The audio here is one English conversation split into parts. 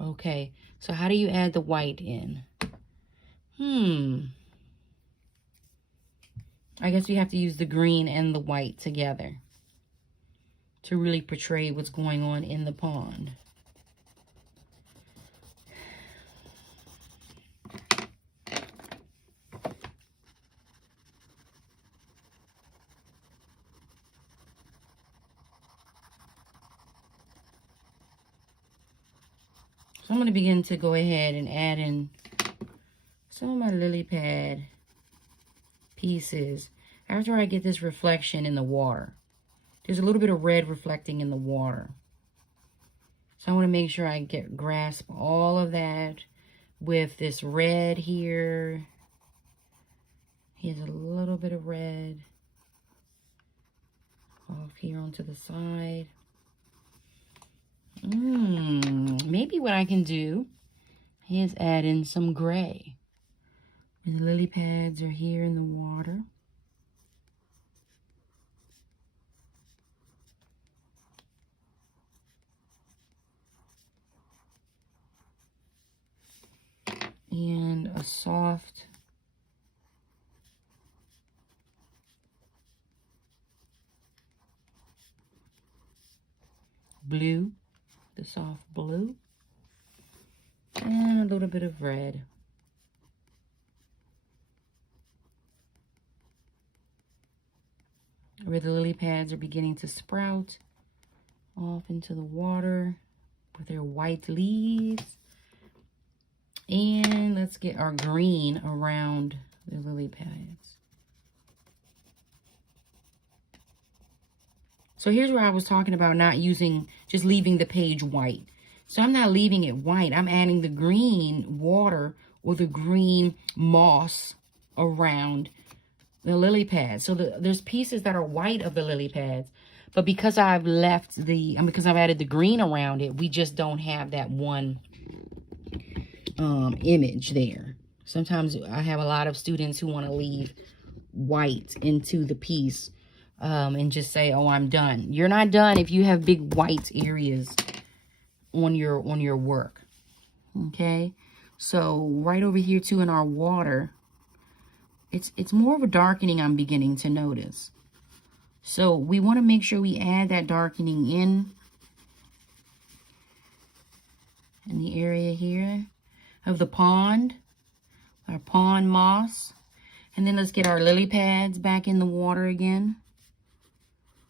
Okay, so how do you add the white in? I guess we have to use the green and the white together to really portray what's going on in the pond. So I'm going to begin to go ahead and add in some of my lily pad pieces after I get this reflection in the water. There's a little bit of red reflecting in the water. So I want to make sure I grasp all of that with this red here. Here's a little bit of red off here onto the side. Maybe what I can do is add in some gray. The lily pads are here in the water. And a soft blue, the soft blue, and a little bit of red. Where the lily pads are beginning to sprout off into the water with their white leaves. And let's get our green around the lily pads. So here's where I was talking about not using, just leaving the page white. So I'm not leaving it white. I'm adding the green water or the green moss around the lily pads. So there's pieces that are white of the lily pads, but because I've because I've added the green around it, we just don't have that one image there. Sometimes I have a lot of students who want to leave white into the piece and just say, oh, I'm done. You're not done if you have big white areas on your work. Okay, so right over here too in our water, it's more of a darkening I'm beginning to notice. So we want to make sure we add that darkening in the area here of the pond, our pond moss. And then let's get our lily pads back in the water again.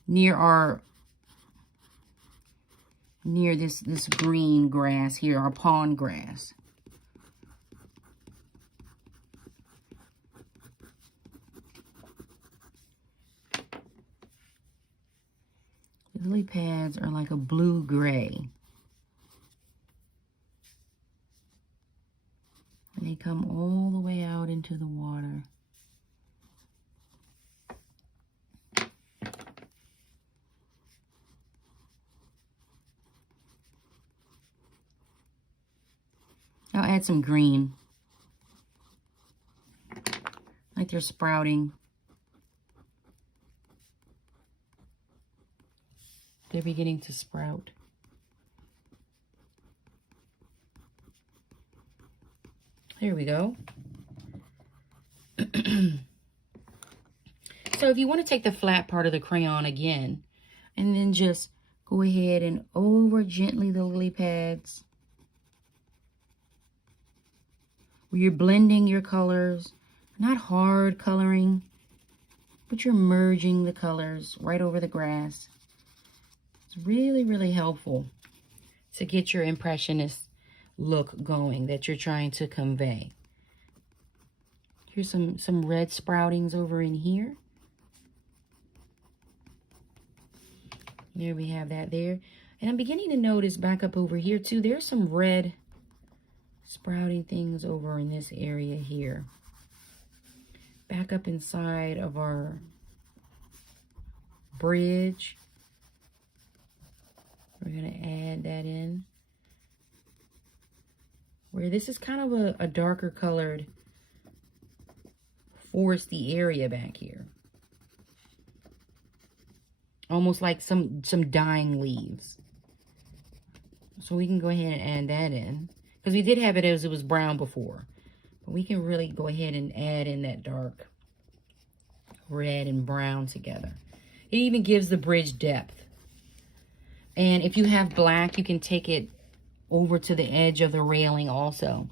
Near this green grass here, our pond grass. The lily pads are like a blue-gray. And they come all the way out into the water. I'll add some green. Like they're sprouting. They're beginning to sprout. There we go. So if you want to take the flat part of the crayon again, and then just go ahead and over gently the lily pads, where you're blending your colors, not hard coloring, but you're merging the colors right over the grass. It's really, really helpful to get your impressionist look going that you're trying to convey. Here's some red sproutings over in here. There we have that there. And I'm beginning to notice back up over here too, there's some red sprouting things over in this area here. Back up inside of our bridge. We're going to add that in. Where this is kind of a darker colored foresty area back here. Almost like some dying leaves. So we can go ahead and add that in. Because we did have it as it was brown before. But we can really go ahead and add in that dark red and brown together. It even gives the bridge depth. And if you have black, you can take it over to the edge of the railing also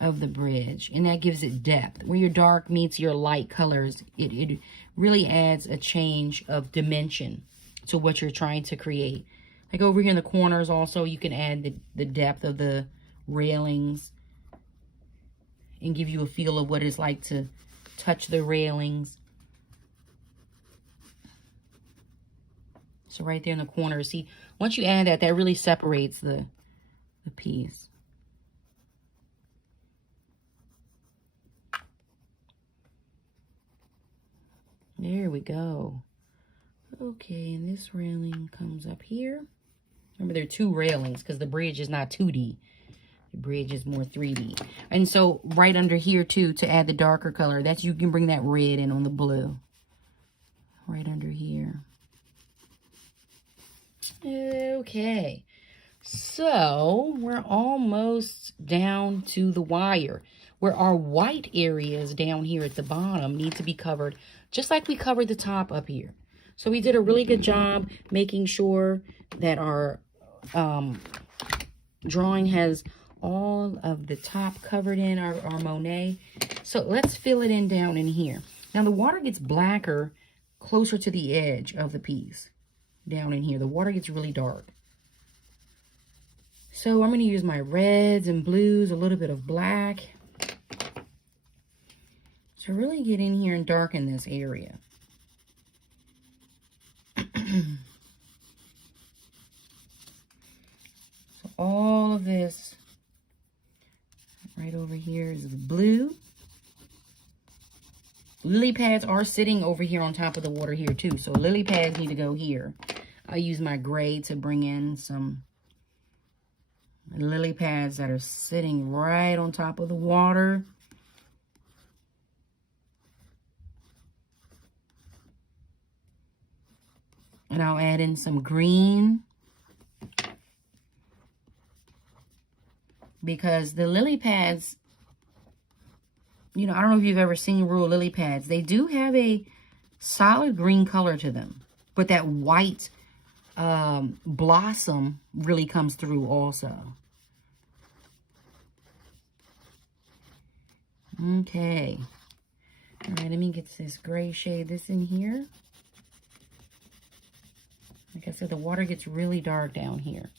of the bridge. And that gives it depth. Where your dark meets your light colors, it really adds a change of dimension to what you're trying to create. Like over here in the corners also, you can add the depth of the railings and give you a feel of what it's like to touch the railings. So right there in the corner, see, once you add that, that really separates the piece. There we go. Okay, and this railing comes up here. Remember, there are two railings because the bridge is not 2D. The bridge is more 3D. And so right under here, too, to add the darker color, that's you can bring that red in on the blue. Right under here. Okay, so we're almost down to the wire where our white areas down here at the bottom need to be covered just like we covered the top up here. So we did a really good job making sure that our drawing has all of the top covered in our Monet. So let's fill it in down in here. Now the water gets blacker closer to the edge of the piece. Down in here, the water gets really dark. So I'm going to use my reds and blues, a little bit of black, to really get in here and darken this area. So all of this right over here is the blue. Lily pads are sitting over here on top of the water here too. So lily pads need to go here. I use my gray to bring in some lily pads that are sitting right on top of the water. And I'll add in some green. Because the lily pads, you know, I don't know if you've ever seen real lily pads. They do have a solid green color to them. But that white blossom really comes through also. Okay. All right, let me get this gray shade this in here. Like I said, the water gets really dark down here.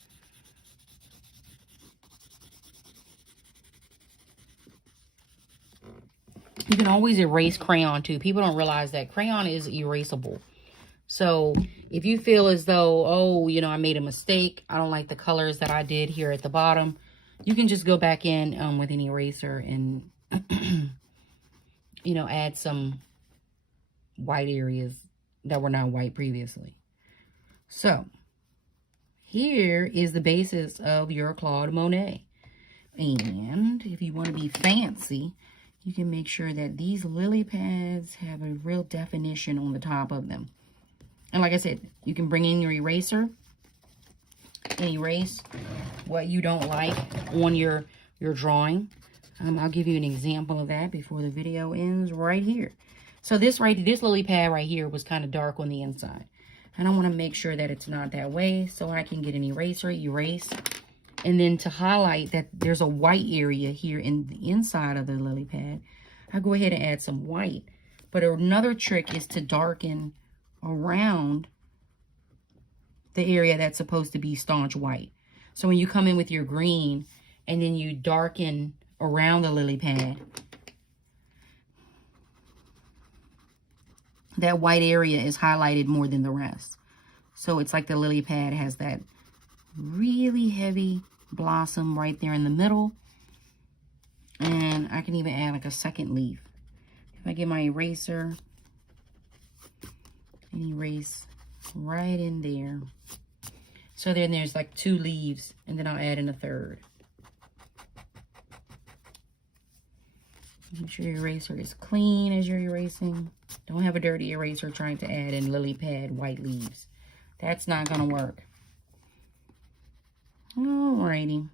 You can always erase crayon too. People don't realize that crayon is erasable. So if you feel as though, oh, you know, I made a mistake, I don't like the colors that I did here at the bottom, you can just go back in with an eraser and, you know, add some white areas that were not white previously. So here is the basis of your Claude Monet. And if you want to be fancy, you can make sure that these lily pads have a real definition on the top of them. And like I said, you can bring in your eraser and erase what you don't like on your drawing. I'll give you an example of that before the video ends right here. So this lily pad right here was kind of dark on the inside. And I want to make sure that it's not that way, so I can get an eraser, erase. And then to highlight that there's a white area here in the inside of the lily pad, I go ahead and add some white. But another trick is to darken around the area that's supposed to be staunch white. So when you come in with your green and then you darken around the lily pad, that white area is highlighted more than the rest. So it's like the lily pad has that really heavy blossom right there in the middle. And I can even add like a second leaf. If I get my eraser and erase right in there. So then there's like 2 leaves, and then I'll add in a third. Make sure your eraser is clean as you're erasing. Don't have a dirty eraser trying to add in lily pad white leaves. That's not going to work. Alrighty.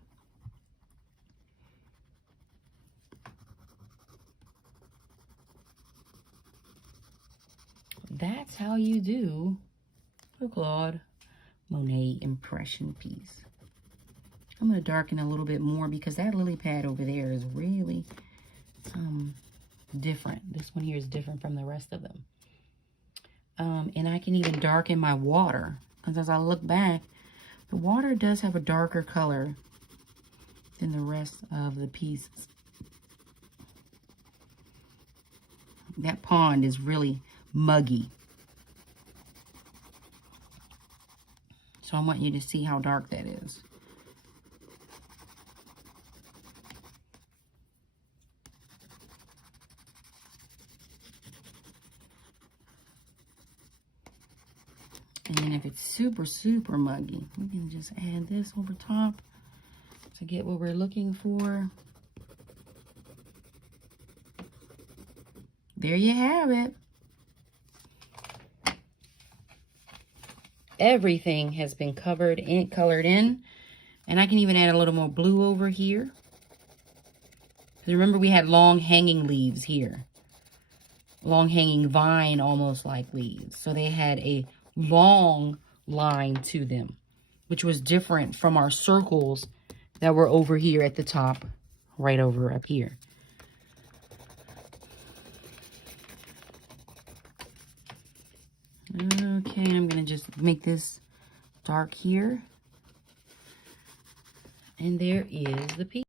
That's how you do a Claude Monet impression piece. I'm going to darken a little bit more because that lily pad over there is really different. This one here is different from the rest of them. And I can even darken my water, because as I look back, the water does have a darker color than the rest of the pieces. That pond is really muggy. So I want you to see how dark that is. And then if it's super, super muggy, we can just add this over top to get what we're looking for. There you have it. Everything has been colored in. And I can even add a little more blue over here. Remember, we had long hanging leaves here. Long hanging vine, almost like leaves. So they had a long line to them, which was different from our circles that were over here at the top, right over up here. Okay, I'm going to just make this dark here. And there is the piece.